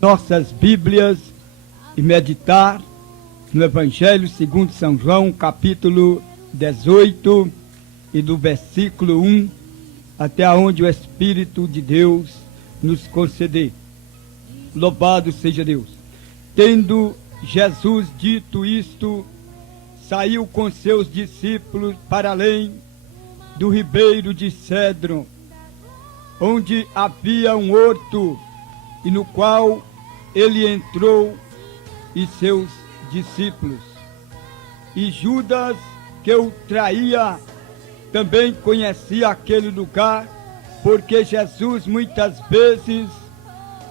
nossas Bíblias e meditar no Evangelho segundo São João, capítulo 18, e do versículo 1 até onde o Espírito de Deus nos conceder. Louvado seja Deus. Tendo Jesus dito isto, saiu com seus discípulos para além do ribeiro de Cedron, onde havia um horto, e no qual ele entrou e seus discípulos. E Judas, que o traía, também conhecia aquele lugar, porque Jesus muitas vezes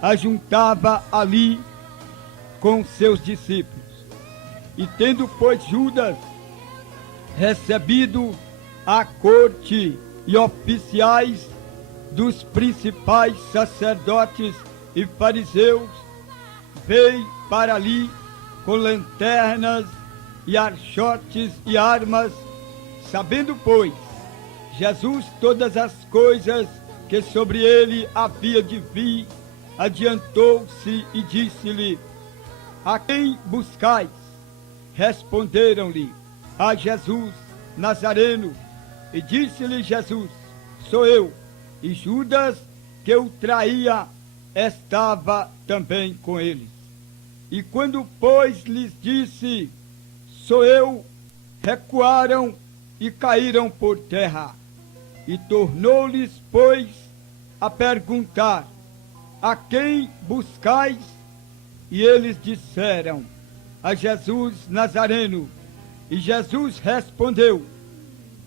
ajuntava ali com seus discípulos. E tendo, pois, Judas recebido a corte e oficiais dos principais sacerdotes e fariseus, veio para ali com lanternas e archotes e armas, sabendo, pois, Jesus todas as coisas que sobre ele havia de vir, adiantou-se e disse-lhe: a quem buscais? Responderam-lhe: a Jesus Nazareno. E disse-lhe Jesus: sou eu. E Judas, que o traía, estava também com eles. E quando, pois, lhes disse: sou eu, recuaram e caíram por terra. E tornou-lhes, pois, a perguntar: a quem buscais? E eles disseram: a Jesus Nazareno. E Jesus respondeu: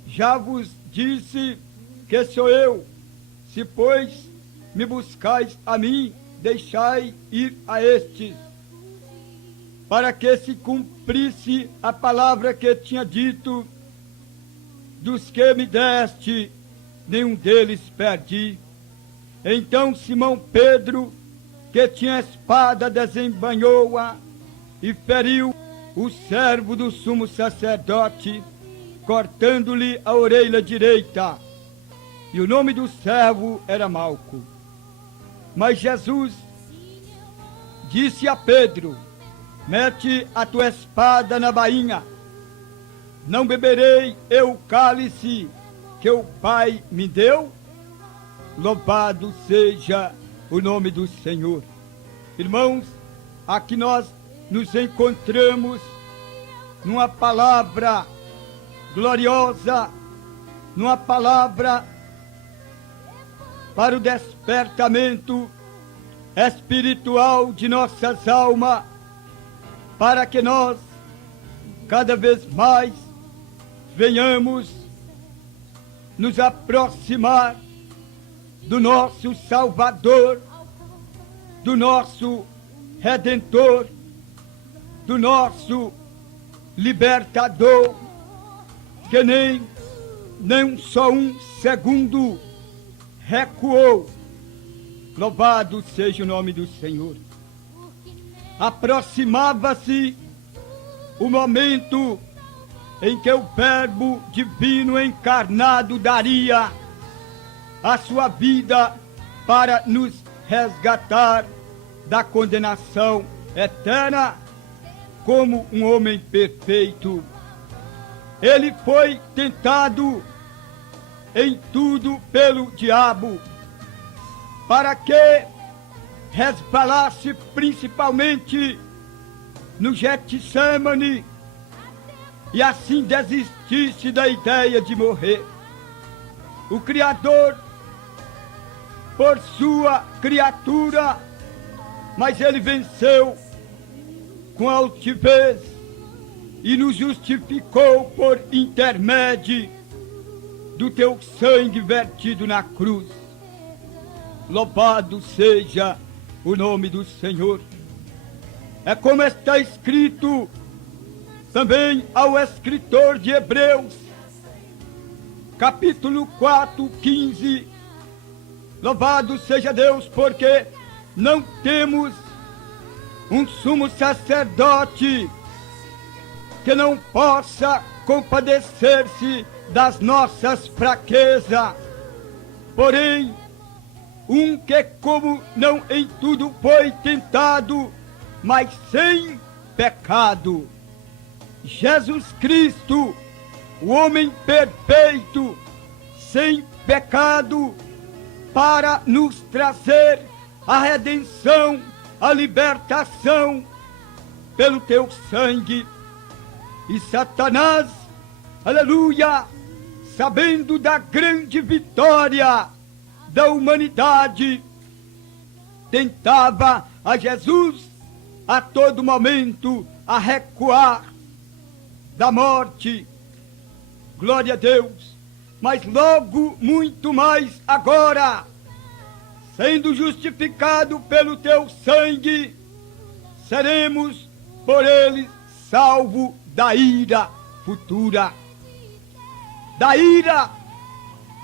já vos disse que sou eu. Se, pois, me buscais a mim, deixai ir a estes, para que se cumprisse a palavra que tinha dito: dos que me deste, nenhum deles perdi. Então Simão Pedro, que tinha espada, desembainhou-a e feriu o servo do sumo sacerdote, cortando-lhe a orelha direita. E o nome do servo era Malco. Mas Jesus disse a Pedro: mete a tua espada na bainha. Não beberei eu o cálice que o Pai me deu? Louvado seja o nome do Senhor. Irmãos, aqui nós nos encontramos numa palavra gloriosa, numa palavra para o despertamento espiritual de nossas almas, para que nós cada vez mais venhamos nos aproximar do nosso Salvador, do nosso Redentor, do nosso Libertador, que nem só um segundo recuou. Louvado seja o nome do Senhor. Aproximava-se o momento em que o Verbo divino encarnado daria a sua vida para nos resgatar da condenação eterna como um homem perfeito. Ele foi tentado em tudo pelo diabo, para que resbalasse principalmente no Getsêmani e assim desistisse da ideia de morrer. O Criador, por sua criatura, mas ele venceu com altivez e nos justificou por intermédio do teu sangue vertido na cruz. Louvado seja o nome do Senhor. É como está escrito também ao escritor de Hebreus, capítulo 4, 15. Louvado seja Deus, porque não temos um sumo sacerdote que não possa compadecer-se das nossas fraquezas. Porém, um que como não em tudo foi tentado, mas sem pecado. Jesus Cristo, o homem perfeito, sem pecado, para nos trazer a redenção, a libertação pelo teu sangue. E Satanás, aleluia, sabendo da grande vitória da humanidade, tentava a Jesus a todo momento a recuar da morte. Glória a Deus. Mas logo, muito mais agora, sendo justificado pelo teu sangue, seremos por ele salvos da ira futura. Da ira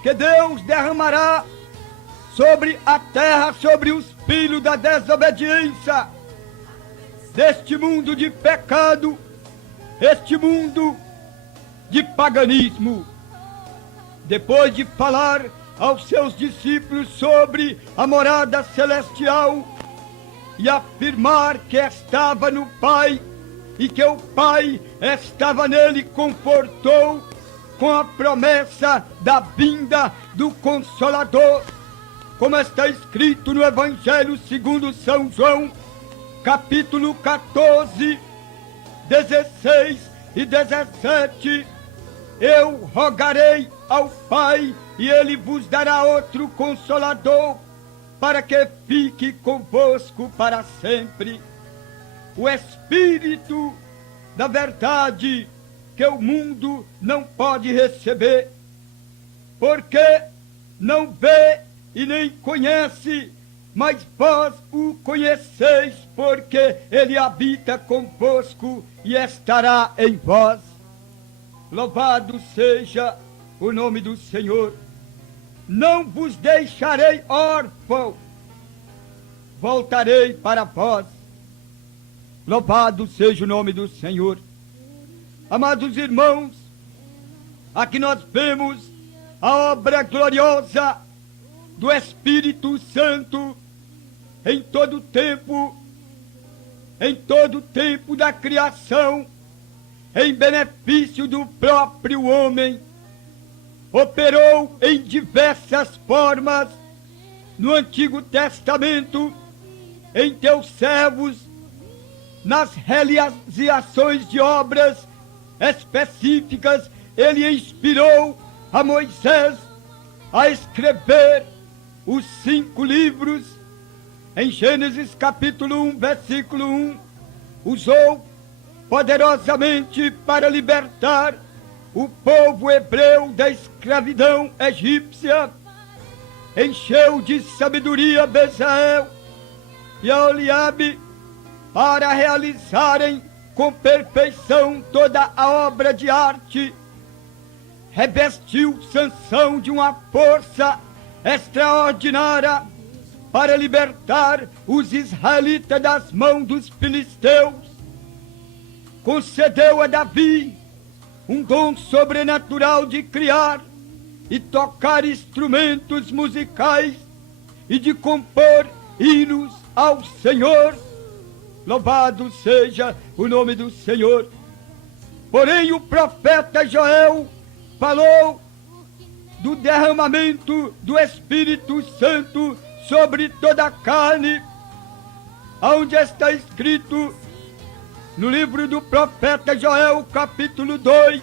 que Deus derramará sobre a terra, sobre os filhos da desobediência, deste mundo de pecado, este mundo de paganismo. Depois de falar aos seus discípulos sobre a morada celestial e afirmar que estava no Pai e que o Pai estava nele, confortou com a promessa da vinda do Consolador, como está escrito no Evangelho segundo São João, capítulo 14, 16 e 17. Eu rogarei ao Pai, e ele vos dará outro Consolador, para que fique convosco para sempre. O Espírito da verdade, que o mundo não pode receber, porque não vê e nem conhece, mas vós o conheceis, porque ele habita convosco e estará em vós. Louvado seja o nome do Senhor. Não vos deixarei órfãos, voltarei para vós. Louvado seja o nome do Senhor. Amados irmãos, aqui nós vemos a obra gloriosa do Espírito Santo em todo tempo da criação, em benefício do próprio homem. Operou em diversas formas no Antigo Testamento, em teus servos, nas realizações de obras específicas. Ele inspirou a Moisés a escrever os 5 livros. Em Gênesis capítulo 1, versículo 1, usou poderosamente para libertar o povo hebreu da escravidão egípcia. Encheu de sabedoria Bezael e Oliabe para realizarem com perfeição toda a obra de arte. Revestiu Sansão de uma força extraordinária para libertar os israelitas das mãos dos filisteus. Concedeu a Davi um dom sobrenatural de criar e tocar instrumentos musicais e de compor hinos ao Senhor. Louvado seja o nome do Senhor. Porém, o profeta Joel falou do derramamento do Espírito Santo sobre toda a carne, onde está escrito no livro do profeta Joel, capítulo 2,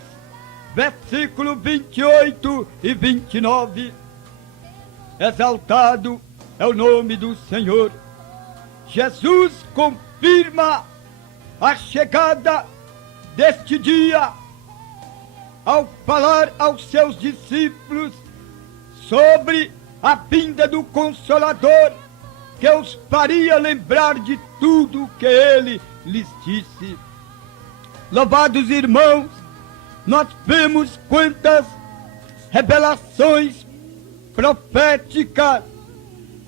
versículo 28 e 29. Exaltado é o nome do Senhor. Jesus confirma a chegada deste dia ao falar aos seus discípulos sobre a vinda do Consolador, que os faria lembrar de tudo que ele lhes disse. Louvados irmãos, nós vemos quantas revelações proféticas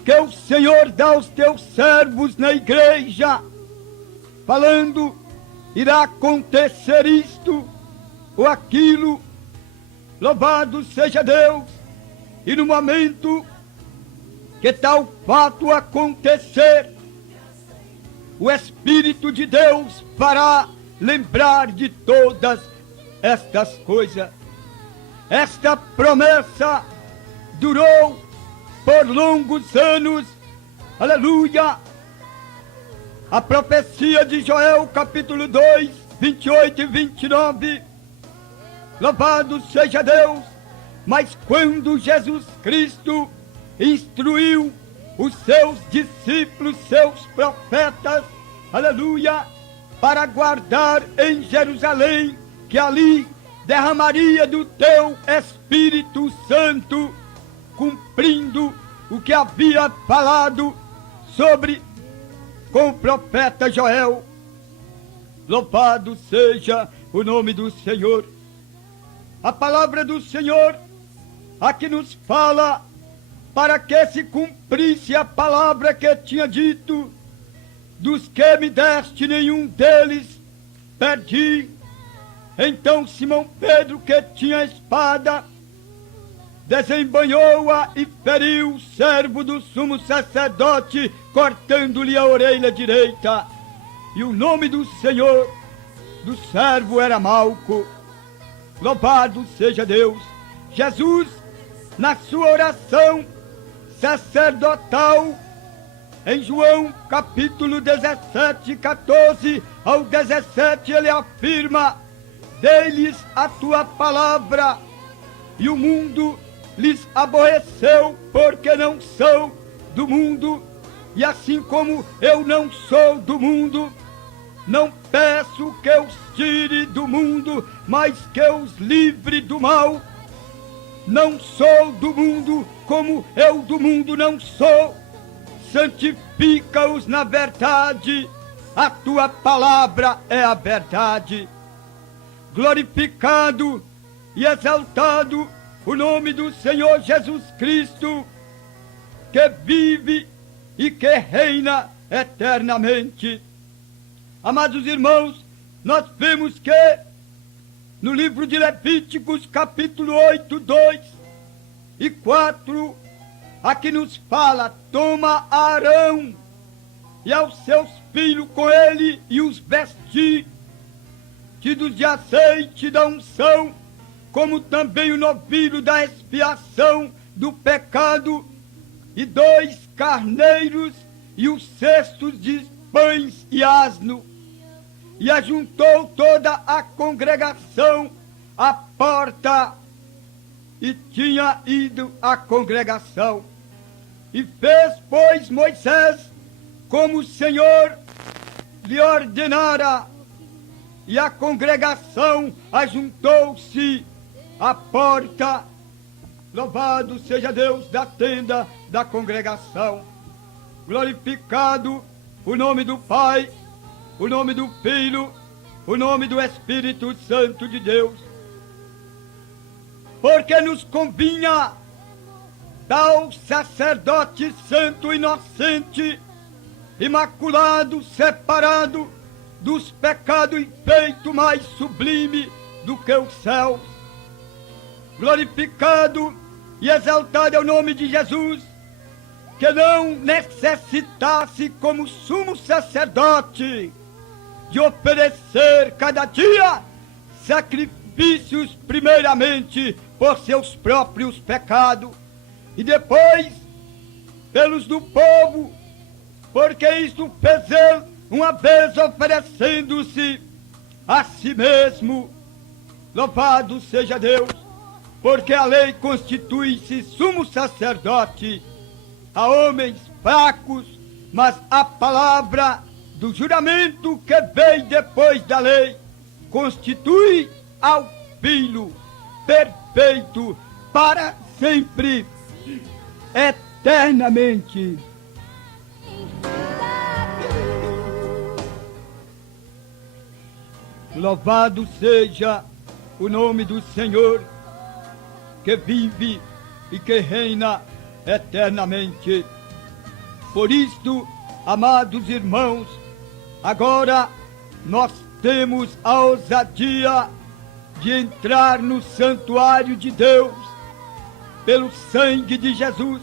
que o Senhor dá aos teus servos na igreja, falando, irá acontecer isto ou aquilo. Louvado seja Deus. E no momento que tal fato acontecer, o Espírito de Deus fará lembrar de todas estas coisas. Esta promessa durou por longos anos. Aleluia! A profecia de Joel, capítulo 2, 28 e 29. Louvado seja Deus! Mas quando Jesus Cristo instruiu os seus discípulos, seus profetas, aleluia, para guardar em Jerusalém, que ali derramaria do teu Espírito Santo, cumprindo o que havia falado com o profeta Joel. Louvado seja o nome do Senhor. A palavra do Senhor aqui nos fala para que se cumprisse a palavra que tinha dito: dos que me deste, nenhum deles perdi. Então Simão Pedro, que tinha espada, desembanhou-a e feriu o servo do sumo sacerdote, cortando-lhe a orelha direita. E o nome do Senhor do servo era Malco. Louvado seja Deus! Jesus, na sua oração sacerdotal, em João capítulo 17, 14 ao 17, ele afirma: dei-lhes a tua palavra, e o mundo lhes aborreceu, porque não são do mundo, e assim como eu não sou do mundo, não peço que os tire do mundo, mas que os livre do mal. Não sou do mundo, como eu do mundo não sou. Santifica-os na verdade, a tua palavra é a verdade. Glorificado e exaltado o nome do Senhor Jesus Cristo, que vive e que reina eternamente. Amados irmãos, nós vemos que no livro de Levíticos, capítulo 8, 2 e 4, aqui nos fala: toma Arão e aos seus filhos com ele, e os vestir de azeite da unção, como também o novilho da expiação do pecado, e 2 carneiros, e os cestos de pães e asno. E ajuntou toda a congregação à porta, e tinha ido a congregação. E fez, pois, Moisés como o Senhor lhe ordenara, e a congregação ajuntou-se à porta. Louvado seja Deus da tenda da congregação. Glorificado o nome do Pai, o nome do Filho, o nome do Espírito Santo de Deus. Porque nos convinha tal sacerdote santo, inocente, imaculado, separado dos pecados, e feito mais sublime do que os céus. Glorificado e exaltado é o nome de Jesus, que não necessitasse, como sumo sacerdote, de oferecer cada dia sacrifícios, primeiramente por seus próprios pecados, e depois pelos do povo, porque isto fez ele uma vez, oferecendo-se a si mesmo. Louvado seja Deus, porque a lei constitui-se sumo sacerdote a homens fracos, mas a palavra do juramento que veio depois da lei constitui ao Filho perfeito para sempre, eternamente. Louvado seja o nome do Senhor, que vive e que reina eternamente. Por isto, amados irmãos, agora nós temos a ousadia de entrar no santuário de Deus pelo sangue de Jesus,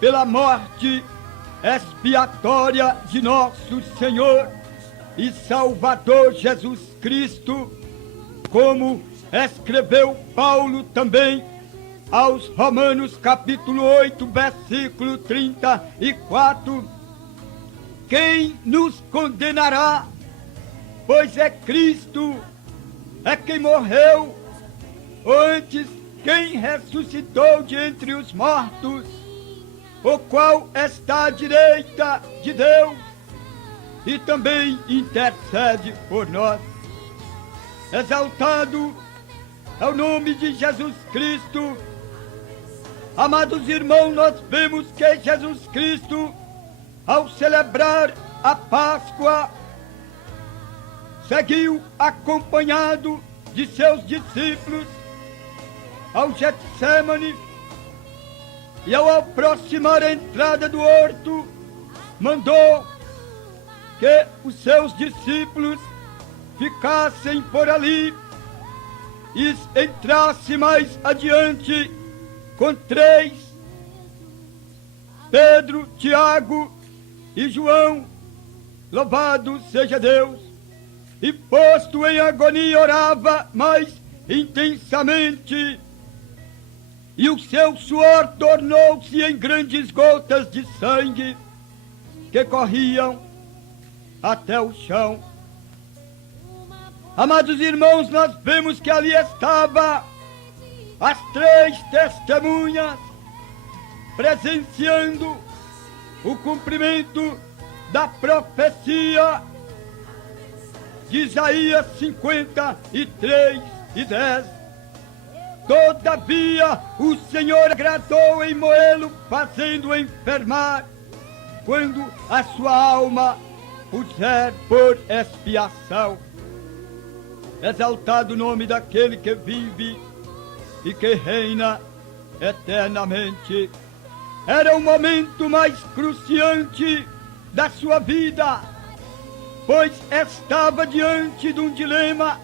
pela morte expiatória de nosso Senhor e Salvador Jesus Cristo, como escreveu Paulo também aos Romanos capítulo 8, versículo 34, quem nos condenará? Pois é Cristo, é quem morreu, ou antes, quem ressuscitou de entre os mortos, o qual está à direita de Deus e também intercede por nós. Exaltado é o nome de Jesus Cristo. Amados irmãos, nós vemos que Jesus Cristo, ao celebrar a Páscoa, seguiu acompanhado de seus discípulos ao Getsêmani, e ao aproximar a entrada do horto, mandou que os seus discípulos ficassem por ali e entrasse mais adiante com 3, Pedro, Tiago e João, louvado seja Deus, e posto em agonia orava mais intensamente, e o seu suor tornou-se em grandes gotas de sangue que corriam até o chão. Amados irmãos, nós vemos que ali estava as 3 testemunhas presenciando o cumprimento da profecia de Isaías 53:10. Todavia o Senhor agradou em Moê-lo, fazendo-o enfermar, quando a sua alma puser por expiação. Exaltado o nome daquele que vive e que reina eternamente. Era o momento mais cruciante da sua vida, pois estava diante de um dilema: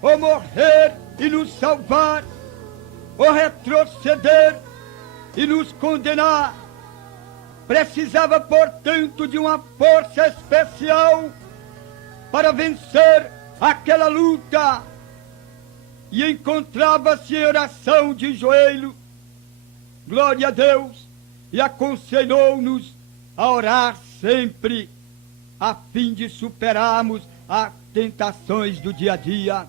ou morrer e nos salvar, ou retroceder e nos condenar. Precisava, portanto, de uma força especial para vencer aquela luta, e encontrava-se em oração de joelho. Glória a Deus! E aconselhou-nos a orar sempre, a fim de superarmos as tentações do dia a dia.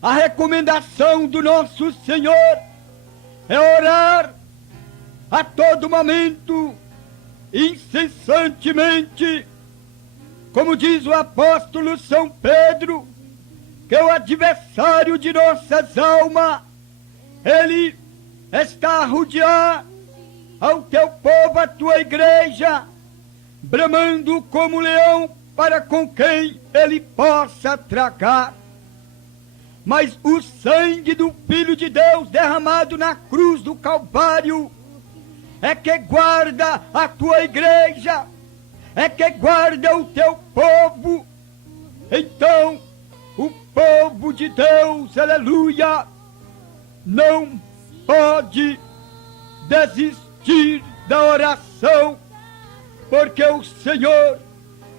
A recomendação do nosso Senhor é orar a todo momento, incessantemente, como diz o apóstolo São Pedro, que o adversário de nossas almas, ele está a rodear ao teu povo, a tua igreja, bramando como leão para com quem ele possa tragar. Mas o sangue do Filho de Deus derramado na cruz do Calvário é que guarda a tua igreja, é que guarda o teu povo. Então, o povo de Deus, aleluia, não pode desistir da oração, porque o Senhor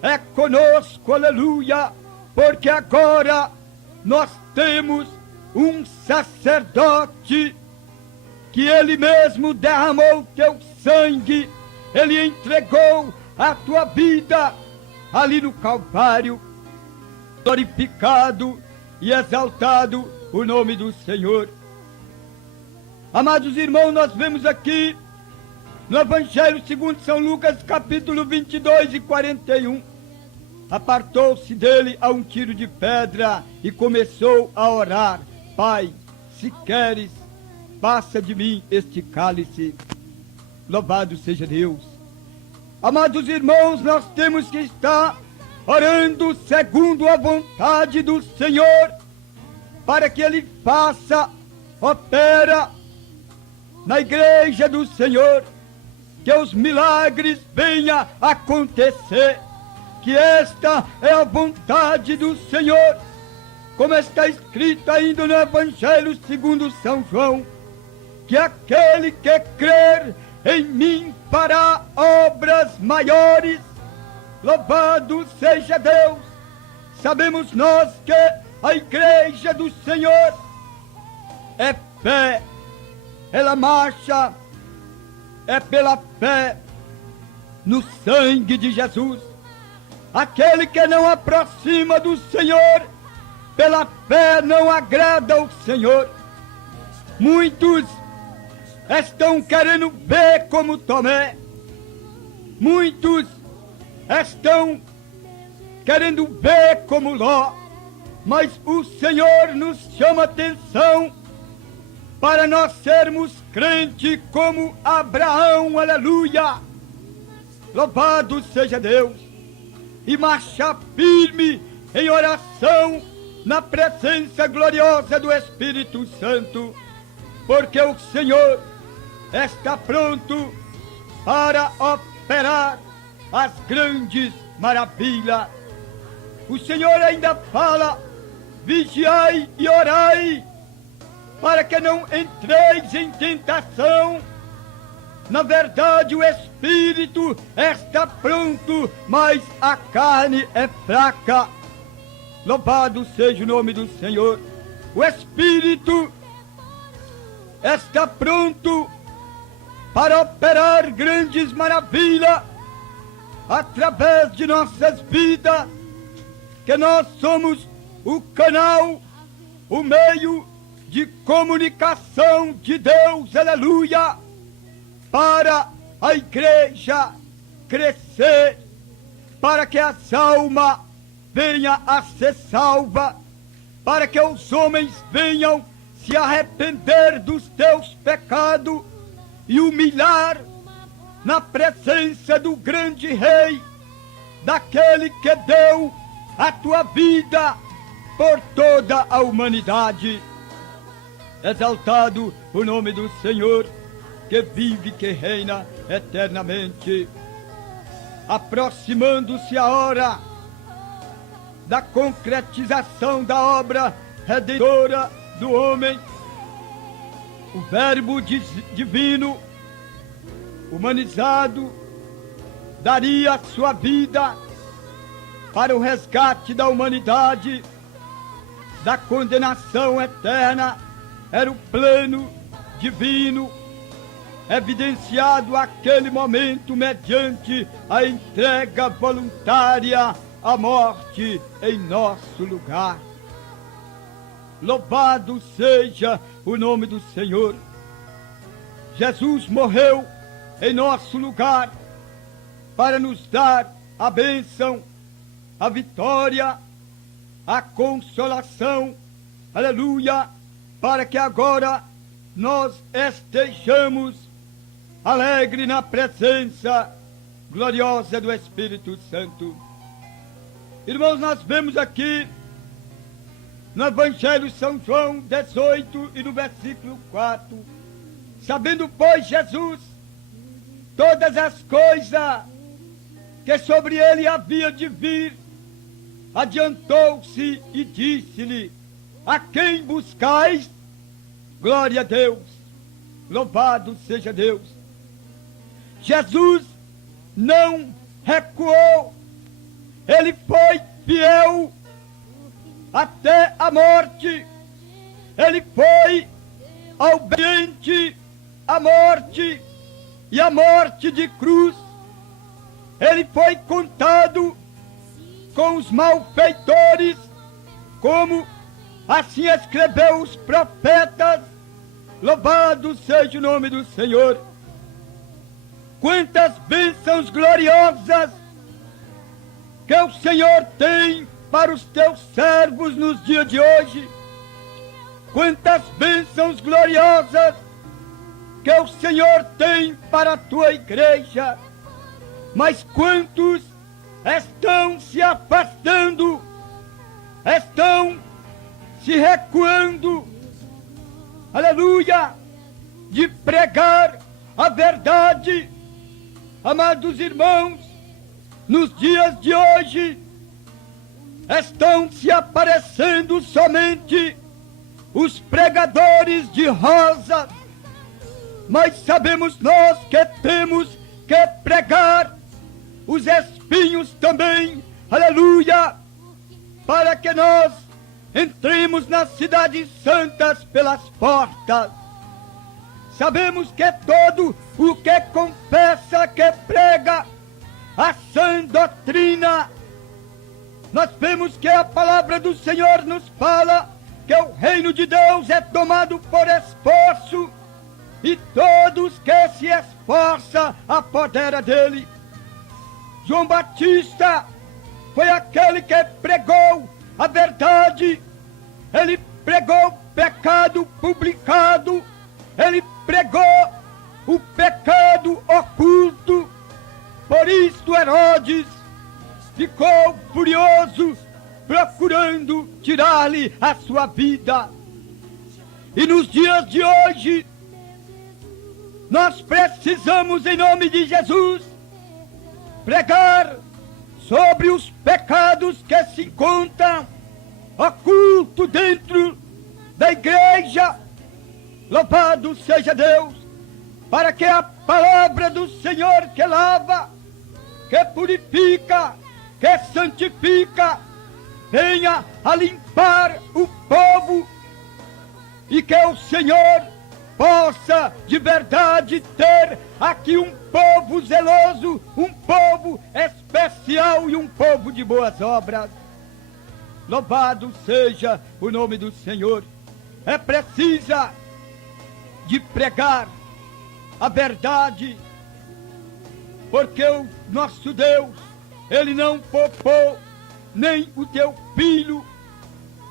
é conosco, aleluia, porque agora nós temos um sacerdote que ele mesmo derramou o teu sangue, ele entregou a tua vida ali no Calvário. Glorificado e exaltado o nome do Senhor. Amados irmãos, nós vemos aqui no Evangelho segundo São Lucas, capítulo 22:41. Apartou-se dele a um tiro de pedra e começou a orar: Pai, se queres, passa de mim este cálice. Louvado seja Deus. Amados irmãos, nós temos que estar orando segundo a vontade do Senhor, para que Ele faça, opera na igreja do Senhor, que os milagres venham a acontecer, que esta é a vontade do Senhor, como está escrito ainda no Evangelho segundo São João, que aquele que crer em mim fará obras maiores. Louvado seja Deus! Sabemos nós que a igreja do Senhor é fé, ela marcha, é pela fé no sangue de Jesus. Aquele que não aproxima do Senhor, pela fé não agrada o Senhor. Muitos estão querendo ver como Tomé, muitos estão querendo ver como Ló, mas o Senhor nos chama atenção para nós sermos crentes como Abraão, aleluia! Louvado seja Deus! E marchar firme em oração na presença gloriosa do Espírito Santo, porque o Senhor está pronto para operar as grandes maravilhas. O Senhor ainda fala: vigiai e orai, para que não entreis em tentação. Na verdade, o Espírito está pronto, mas a carne é fraca. Louvado seja o nome do Senhor. O Espírito está pronto para operar grandes maravilhas através de nossas vidas, que nós somos o canal, o meio de comunicação de Deus, aleluia, para a igreja crescer, para que as almas venham a ser salvas, para que os homens venham se arrepender dos teus pecados e humilhar na presença do grande Rei, daquele que deu a tua vida por toda a humanidade. Exaltado o nome do Senhor, que vive e que reina eternamente. Aproximando-se a hora da concretização da obra redentora do homem, o Verbo divino, humanizado, daria a sua vida para o resgate da humanidade da condenação eterna. Era o plano divino, evidenciado àquele momento mediante a entrega voluntária à morte em nosso lugar. Louvado seja o nome do Senhor. Jesus morreu em nosso lugar para nos dar a bênção, a vitória, a consolação, aleluia, para que agora nós estejamos alegres na presença gloriosa do Espírito Santo. Irmãos, nós vemos aqui no Evangelho de São João 18 e no versículo 4, sabendo, pois, Jesus todas as coisas que sobre ele havia de vir, adiantou-se e disse-lhe: a quem buscais? Glória a Deus, louvado seja Deus. Jesus não recuou, ele foi fiel até a morte, ele foi obediente à morte, e a morte de cruz. Ele foi contado com os malfeitores, como assim escreveu os profetas. Louvado seja o nome do Senhor. Quantas bênçãos gloriosas que o Senhor tem para os teus servos nos dias de hoje. Quantas bênçãos gloriosas que o Senhor tem para a tua igreja. Mas quantos estão se afastando, estão se recuando, aleluia, de pregar a verdade. Amados irmãos, nos dias de hoje estão se aparecendo somente os pregadores de rosas, mas sabemos nós que temos que pregar os espinhos também, aleluia, para que nós entremos nas cidades santas pelas portas. Sabemos que todo o que confessa, que prega a sã doutrina, nós vemos que a palavra do Senhor nos fala que o reino de Deus é tomado por esforço, e todos que se esforçam apodera dele. João Batista foi aquele que pregou a verdade, ele pregou o pecado publicado, ele pregou o pecado oculto. Por isso Herodes ficou furioso, procurando tirar-lhe a sua vida. E nos dias de hoje, nós precisamos, em nome de Jesus, pregar sobre os pecados que se encontram ocultos dentro da igreja. Louvado seja Deus, para que a palavra do Senhor, que lava, que purifica, que santifica, venha a limpar o povo, e que o Senhor possa de verdade ter aqui um povo zeloso, um povo especial e um povo de boas obras. Louvado seja o nome do Senhor. É precisa de pregar a verdade, porque o nosso Deus, ele não poupou nem o teu filho,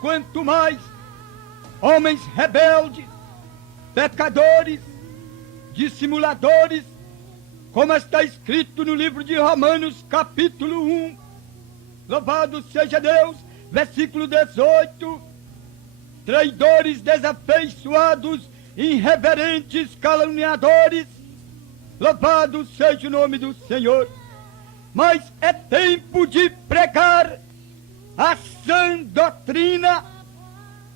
quanto mais homens rebeldes, pecadores, dissimuladores, como está escrito no livro de Romanos, capítulo 1. Louvado seja Deus, versículo 18. Traidores, desafeiçoados, irreverentes, caluniadores. Louvado seja o nome do Senhor. Mas é tempo de pregar a sã doutrina.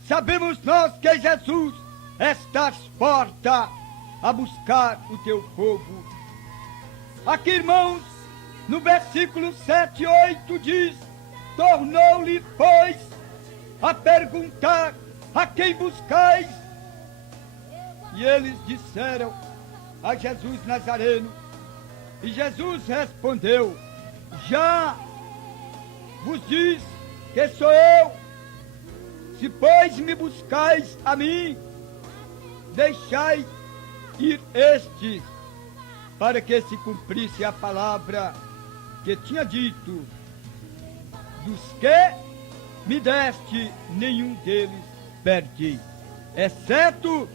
Sabemos nós que Jesus está às portas a buscar o teu povo. Aqui, irmãos, no versículo 7 e 8 diz: tornou-lhe, pois, a perguntar: a quem buscais? E eles disseram: a Jesus Nazareno. E Jesus respondeu: já vos diz que sou eu. Se, pois, me buscais a mim, deixai ir estes, para que se cumprisse a palavra que tinha dito: dos que me deste, nenhum deles perdi, exceto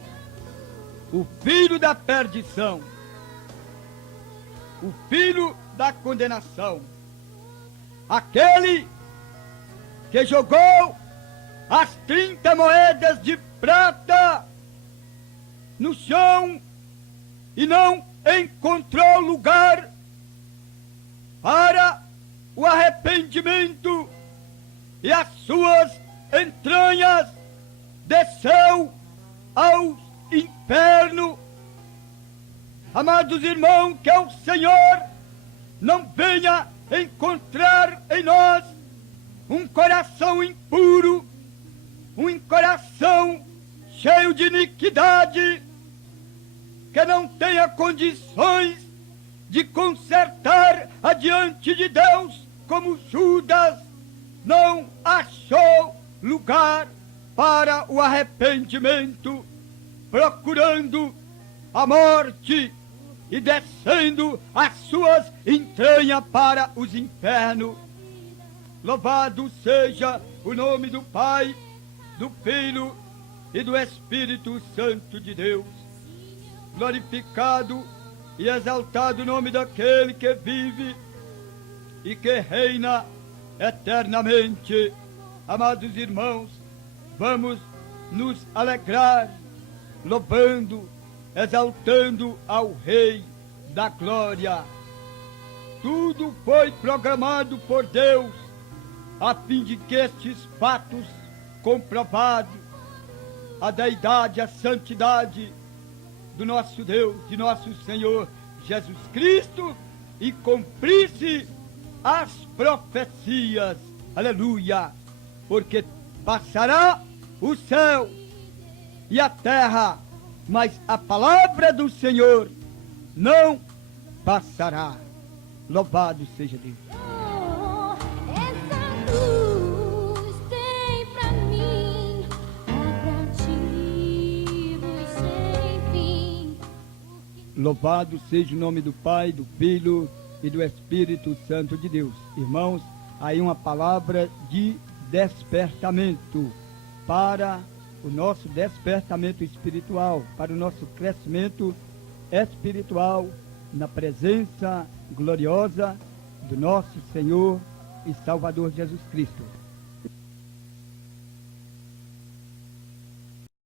o filho da perdição, o filho da condenação, aquele que jogou as 30 moedas de prata no chão e não encontrou lugar para o arrependimento, e as suas entranhas desceu ao inferno. Amados irmãos, que o Senhor não venha encontrar em nós um coração impuro, um coração cheio de iniquidade, que não tenha condições de consertar adiante de Deus, como Judas não achou lugar para o arrependimento, procurando a morte e descendo as suas entranhas para os infernos. Louvado seja o nome do Pai, do Filho e do Espírito Santo de Deus. Glorificado e exaltado o nome daquele que vive e que reina eternamente. Amados irmãos, vamos nos alegrar, louvando, exaltando ao Rei da Glória. Tudo foi programado por Deus, a fim de que estes fatos comprovados, a deidade, a santidade do nosso Deus, de nosso Senhor Jesus Cristo, e cumprir-se as profecias, aleluia, porque passará o céu e a terra, mas a palavra do Senhor não passará. Louvado seja Deus. Essa luz tem pra mim atrativos sem fim. Louvado seja o nome do Pai, do Filho e do Espírito Santo de Deus. Irmãos, aí uma palavra de despertamento para o nosso despertamento espiritual, para o nosso crescimento espiritual na presença gloriosa do nosso Senhor e Salvador Jesus Cristo.